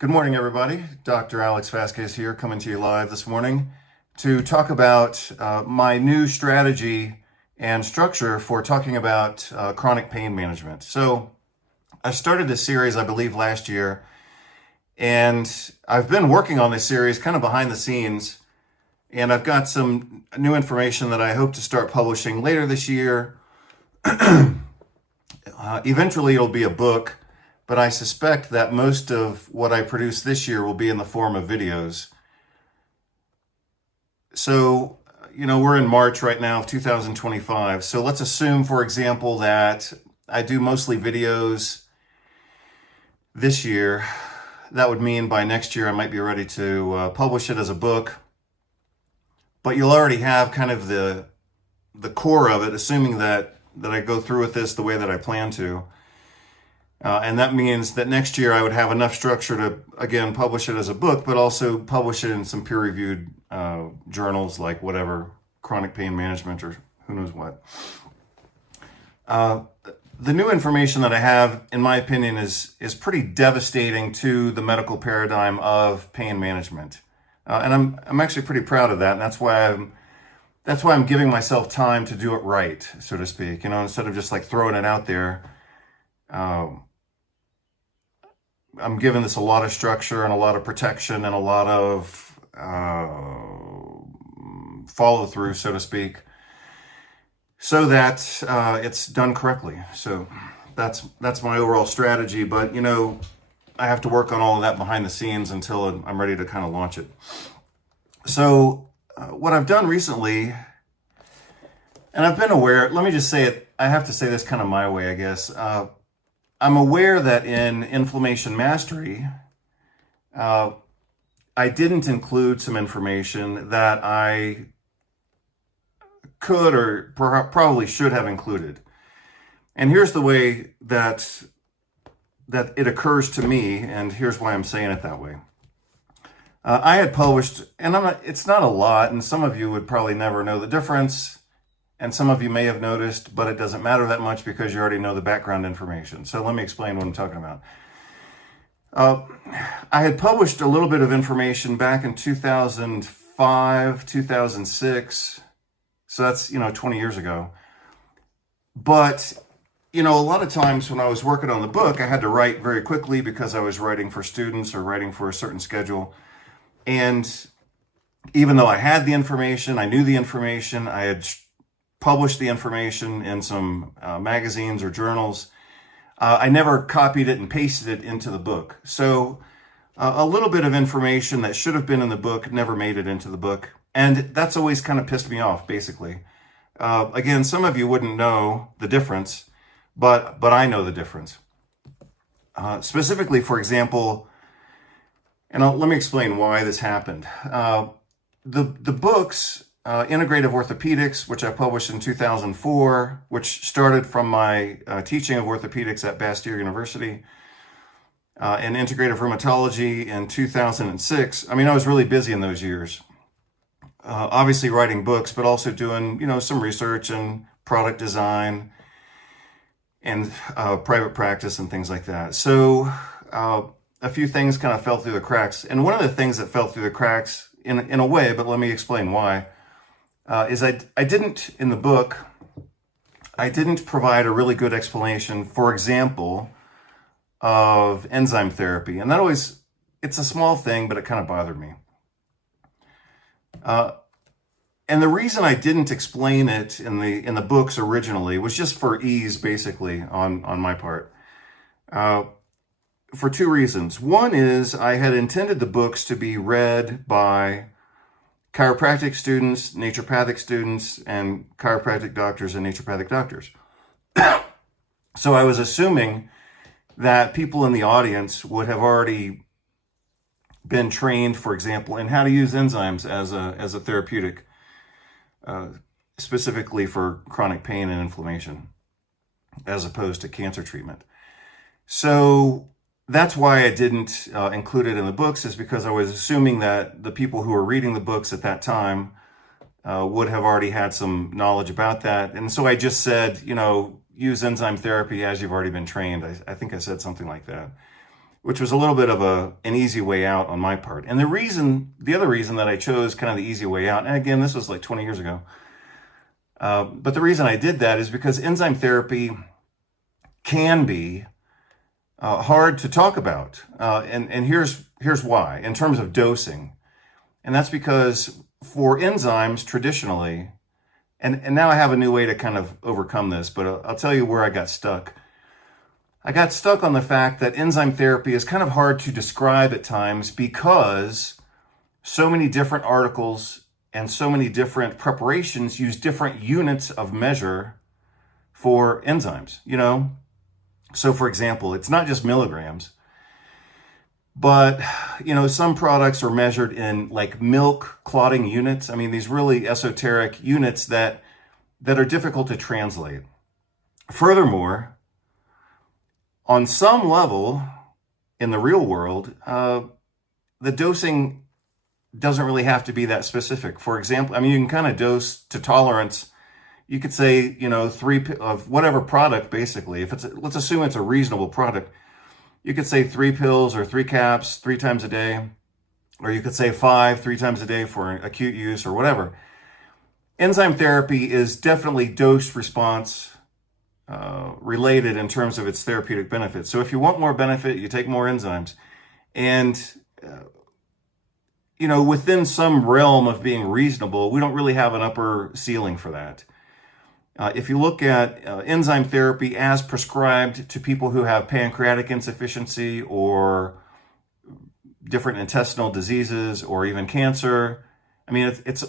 Good morning, everybody. Dr. Alex Vasquez here, coming to you live this morning to talk about my new strategy and structure for talking about chronic pain management. So I started this series, I believe, last year, and I've been working on this series kind of behind the scenes, and I've got some new information that I hope to start publishing later this year. Eventually, it'll be a book. But I suspect that most of what I produce this year will be in the form of videos. So, we're in March right now of 2025. So let's assume, for example, that I do mostly videos this year. That would mean by next year I might be ready to publish it as a book. But you'll already have kind of the core of it, assuming that I go through with this the way that I plan to. And that means that next year I would have enough structure to, again, publish it as a book, but also publish it in some peer-reviewed journals like whatever, Chronic Pain Management or who knows what. The new information that I have, in my opinion, is pretty devastating to the medical paradigm of pain management. And I'm actually pretty proud of that, and that's why I'm giving myself time to do it right, so to speak. Instead of just like throwing it out there. I'm giving this a lot of structure and a lot of protection and a lot of follow through, so to speak, so that it's done correctly. So that's my overall strategy. But I have to work on all of that behind the scenes until I'm ready to kind of launch it. So what I've done recently, and I've been aware. Let me just say it. I have to say this kind of my way, I guess. I'm aware that in Inflammation Mastery, I didn't include some information that I could or probably should have included. And here's the way that it occurs to me, and here's why I'm saying it that way. I had published, and it's not a lot, and some of you would probably never know the difference. And some of you may have noticed, but it doesn't matter that much because you already know the background information. So let me explain what I'm talking about. I had published a little bit of information back in 2005, 2006. So that's, 20 years ago. But, a lot of times when I was working on the book, I had to write very quickly because I was writing for students or writing for a certain schedule. And even though I had the information, I knew the information, I had published the information in some magazines or journals, I never copied it and pasted it into the book. So a little bit of information that should have been in the book never made it into the book. And that's always kind of pissed me off, basically. Again, some of you wouldn't know the difference, but I know the difference. Specifically, for example, and let me explain why this happened. The books, Integrative Orthopedics, which I published in 2004, which started from my teaching of orthopedics at Bastyr University, and Integrative Rheumatology in 2006. I was really busy in those years. Obviously writing books, but also doing, some research and product design and private practice and things like that. So a few things kind of fell through the cracks. And one of the things that fell through the cracks, in a way, but let me explain why, is I didn't, in the book, I didn't provide a really good explanation, for example, of enzyme therapy. And that always, it's a small thing, but it kind of bothered me. And the reason I didn't explain it in the books originally was just for ease, basically, on my part. For two reasons. One is I had intended the books to be read by chiropractic students, naturopathic students, and chiropractic doctors and naturopathic doctors. So I was assuming that people in the audience would have already been trained, for example, in how to use enzymes as a therapeutic, specifically for chronic pain and inflammation, as opposed to cancer treatment. So that's why I didn't include it in the books, is because I was assuming that the people who were reading the books at that time would have already had some knowledge about that. And so I just said, use enzyme therapy as you've already been trained. I think I said something like that. which was a little bit of an easy way out on my part. And the other reason that I chose kind of the easy way out, and again, this was like 20 years ago, but the reason I did that is because enzyme therapy can be hard to talk about. And here's why, in terms of dosing. And that's because for enzymes, traditionally, and now I have a new way to kind of overcome this, but I'll tell you where I got stuck. I got stuck on the fact that enzyme therapy is kind of hard to describe at times because so many different articles and so many different preparations use different units of measure for enzymes, you know? So for example, it's not just milligrams, but, you know, some products are measured in like milk clotting units. I mean, these really esoteric units that are difficult to translate. Furthermore, on some level in the real world, the dosing doesn't really have to be that specific. For example, I mean, you can kind of dose to tolerance. You could say, you know, 3 of whatever product, basically. If let's assume it's a reasonable product. You could say 3 pills or 3 caps 3 times a day, or you could say 5 3 times a day for acute use or whatever. Enzyme therapy is definitely dose response related in terms of its therapeutic benefits. So if you want more benefit, you take more enzymes. And, you know, within some realm of being reasonable, we don't really have an upper ceiling for that. If you look at enzyme therapy as prescribed to people who have pancreatic insufficiency or different intestinal diseases or even cancer, I mean, it's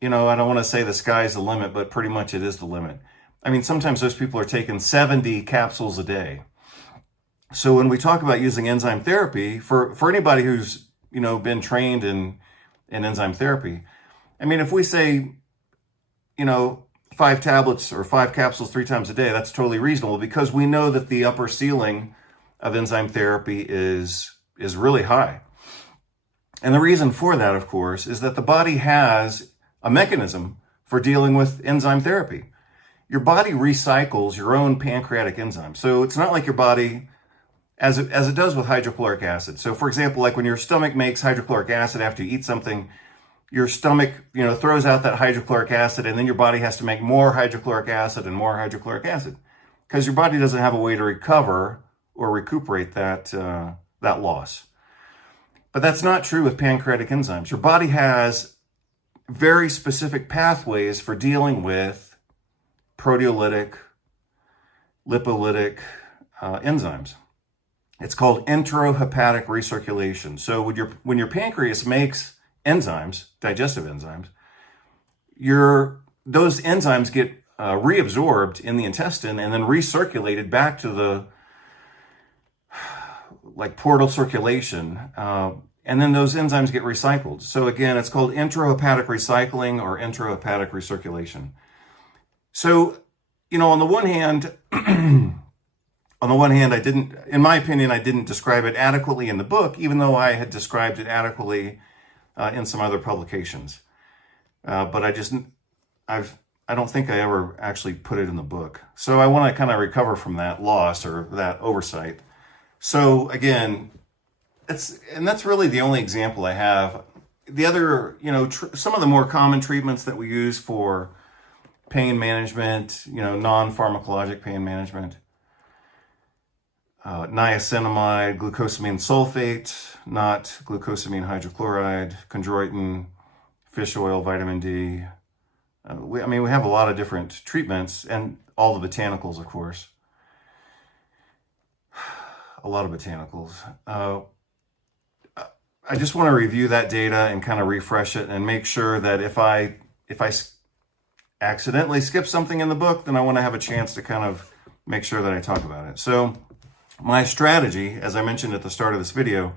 you know, I don't want to say the sky's the limit, but pretty much it is the limit. I mean, sometimes those people are taking 70 capsules a day. So when we talk about using enzyme therapy, for anybody who's, you know, been trained in enzyme therapy, I mean, if we say, you know, 5 tablets or 5 capsules 3 times a day, that's totally reasonable because we know that the upper ceiling of enzyme therapy is really high. And the reason for that, of course, is that the body has a mechanism for dealing with enzyme therapy. Your body recycles your own pancreatic enzymes. So it's not like your body, as it does with hydrochloric acid. So for example, like when your stomach makes hydrochloric acid after you eat something, your stomach, you know, throws out that hydrochloric acid, and then your body has to make more hydrochloric acid and more hydrochloric acid because your body doesn't have a way to recover or recuperate that loss. But that's not true with pancreatic enzymes. Your body has very specific pathways for dealing with proteolytic, lipolytic enzymes. It's called enterohepatic recirculation. So when your pancreas makes enzymes, digestive enzymes, those enzymes get reabsorbed in the intestine and then recirculated back to the like portal circulation, and then those enzymes get recycled. So again, it's called enterohepatic recycling or enterohepatic recirculation. So, you know, on the one hand, in my opinion, I didn't describe it adequately in the book, even though I had described it adequately in some other publications. But I don't think I ever actually put it in the book. So I want to kind of recover from that loss or that oversight. So again, that's really the only example I have. The other, you know, some of the more common treatments that we use for pain management, you know, non-pharmacologic pain management, niacinamide, glucosamine sulfate, not glucosamine hydrochloride, chondroitin, fish oil, vitamin D. We have a lot of different treatments and all the botanicals, of course. A lot of botanicals. I just want to review that data and kind of refresh it and make sure that if I accidentally skip something in the book, then I want to have a chance to kind of make sure that I talk about it. So my strategy, as I mentioned at the start of this video,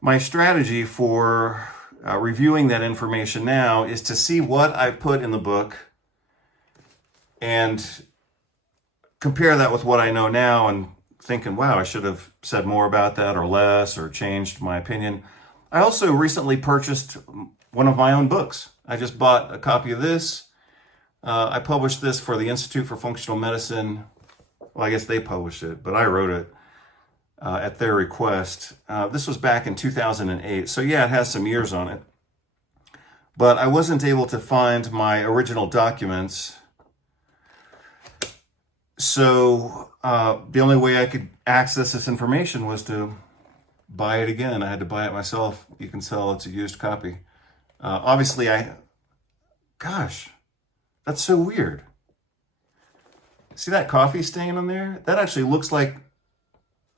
my strategy for reviewing that information now is to see what I put in the book and compare that with what I know now and thinking, wow, I should have said more about that or less or changed my opinion. I also recently purchased one of my own books. I just bought a copy of this. I published this for the Institute for Functional Medicine. Well, I guess they published it, but I wrote it. at their request. This was back in 2008. So yeah, it has some years on it. But I wasn't able to find my original documents. So the only way I could access this information was to buy it again. I had to buy it myself. You can tell it's a used copy. Obviously, gosh, that's so weird. See that coffee stain on there? That actually looks like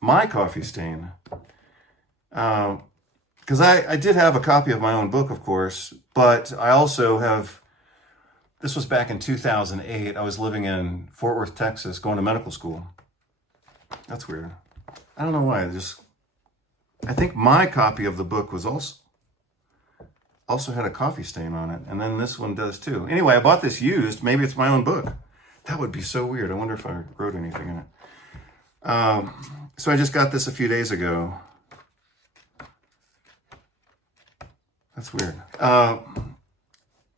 my coffee stain. Because I did have a copy of my own book, of course, but I also have, this was back in 2008. I was living in Fort Worth, Texas, going to medical school. That's weird. I don't know why. I think my copy of the book was also had a coffee stain on it, and then this one does too. Anyway, I bought this used. Maybe it's my own book. That would be so weird. I wonder if I wrote anything in it. So I just got this a few days ago. That's weird.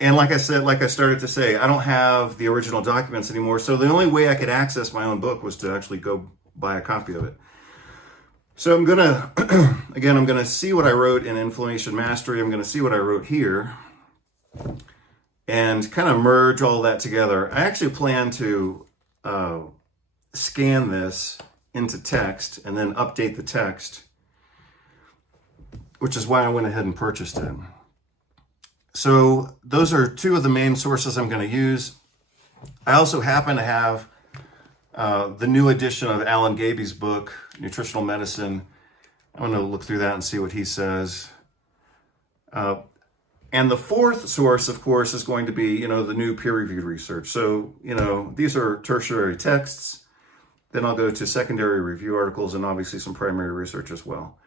And like I said, like I started to say, I don't have the original documents anymore. So the only way I could access my own book was to actually go buy a copy of it. So I'm going to, again, I'm going to see what I wrote in Inflammation Mastery. I'm going to see what I wrote here and kind of merge all that together. I actually plan to scan this into text and then update the text, which is why I went ahead and purchased it. So those are two of the main sources I'm going to use. I also happen to have the new edition of Alan Gaby's book, Nutritional Medicine. I'm going to look through that and see what he says. And the fourth source, of course, is going to be, the new peer-reviewed research. So, these are tertiary texts. Then I'll go to secondary review articles and obviously some primary research as well.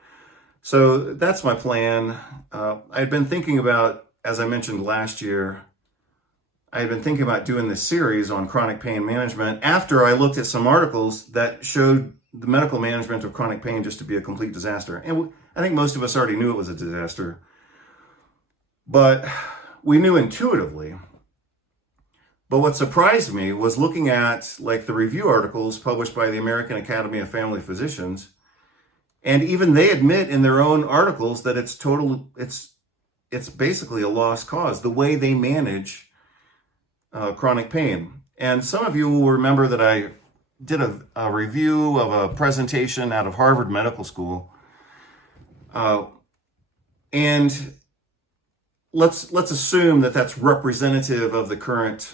So that's my plan. I've been thinking about, as I mentioned last year, I had been thinking about doing this series on chronic pain management after I looked at some articles that showed the medical management of chronic pain just to be a complete disaster. And I think most of us already knew it was a disaster, but we knew intuitively. But what surprised me was looking at the review articles published by the American Academy of Family Physicians, and even they admit in their own articles that it's basically a lost cause, the way they manage chronic pain. And some of you will remember that I did a review of a presentation out of Harvard Medical School. And let's assume that that's representative of the current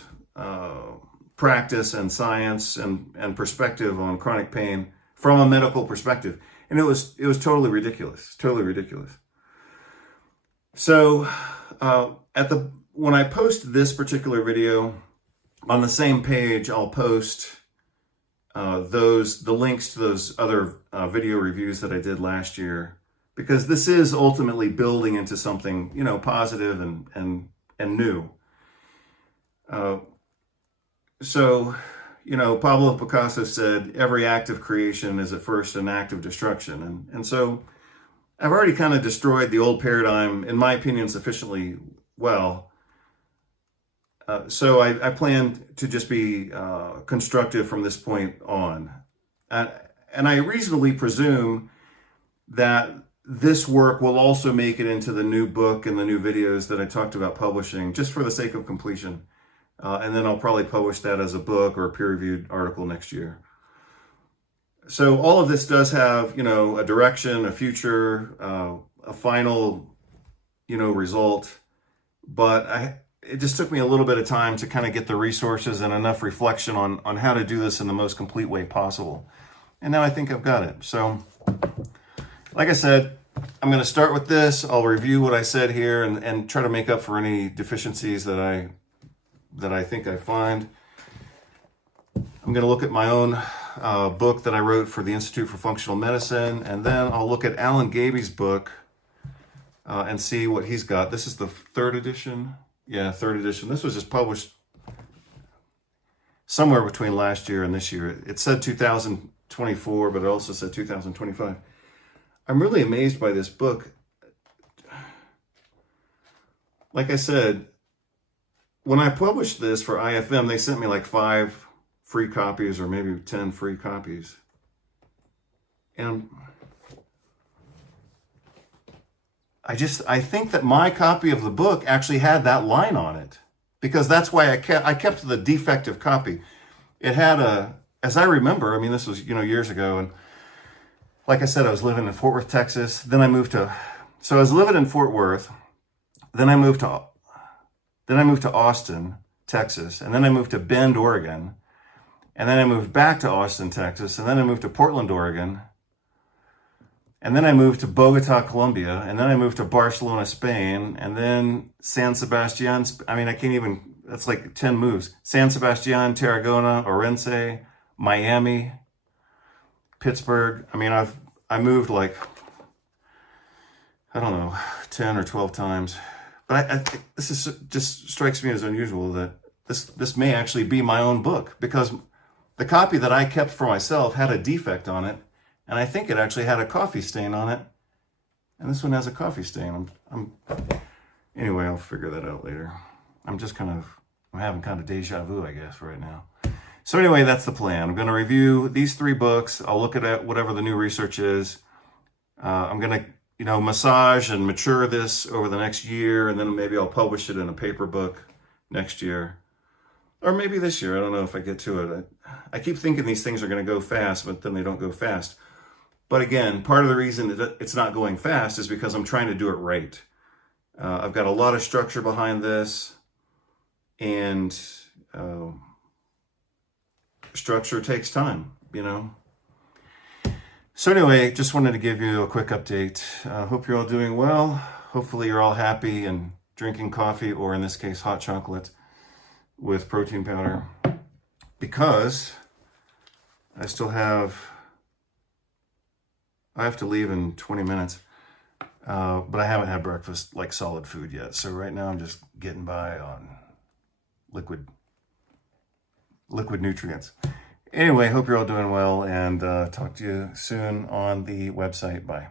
practice and science and perspective on chronic pain from a medical perspective. And it was totally ridiculous, totally ridiculous. So when I post this particular video, on the same page, I'll post the links to those other video reviews that I did last year, because this is ultimately building into something, positive and new. So, Pablo Picasso said, every act of creation is at first an act of destruction. And so I've already kind of destroyed the old paradigm, in my opinion, sufficiently well. So I plan to just be constructive from this point on. And I reasonably presume that this work will also make it into the new book and the new videos that I talked about publishing, just for the sake of completion. And then I'll probably publish that as a book or a peer-reviewed article next year. So all of this does have, a direction, a future, a final, result. But it just took me a little bit of time to kind of get the resources and enough reflection on how to do this in the most complete way possible. And now I think I've got it. So, like I said, I'm going to start with this. I'll review what I said here and try to make up for any deficiencies that I think I find. I'm going to look at my own book that I wrote for the Institute for Functional Medicine, and then I'll look at Alan Gaby's book and see what he's got. This is the third edition. Yeah, third edition. This was just published somewhere between last year and this year. It said 2024, but it also said 2025. I'm really amazed by this book. Like I said, when I published this for IFM, they sent me like 5 free copies or maybe 10 free copies. And I think that my copy of the book actually had that line on it, because that's why I kept the defective copy. It had as I remember, I mean, this was, years ago. And like I said, I was living in Fort Worth, Texas. Then I moved so I was living in Fort Worth. Then I moved to Austin, Texas. And then I moved to Bend, Oregon. And then I moved back to Austin, Texas. And then I moved to Portland, Oregon. And then I moved to Bogota, Colombia. And then I moved to Barcelona, Spain. And then San Sebastian. I mean, that's like 10 moves. San Sebastian, Tarragona, Orense, Miami, Pittsburgh. I mean, I moved like, I don't know, 10 or 12 times. But I think just strikes me as unusual that this may actually be my own book, because the copy that I kept for myself had a defect on it. And I think it actually had a coffee stain on it. And this one has a coffee stain. Anyway, I'll figure that out later. I'm having kind of deja vu, I guess, right now. So anyway, that's the plan. I'm going to review these 3 books. I'll look at whatever the new research is. I'm going to, massage and mature this over the next year, and then maybe I'll publish it in a paper book next year. Or maybe this year. I don't know if I get to it. I keep thinking these things are going to go fast, but then they don't go fast. But again, part of the reason that it's not going fast is because I'm trying to do it right. I've got a lot of structure behind this, and structure takes time, So anyway, just wanted to give you a quick update. Hope you're all doing well. Hopefully you're all happy and drinking coffee, or in this case, hot chocolate with protein powder, because I have to leave in 20 minutes, but I haven't had breakfast, like solid food yet. So right now I'm just getting by on liquid nutrients. Anyway, hope you're all doing well, and talk to you soon on the website. Bye.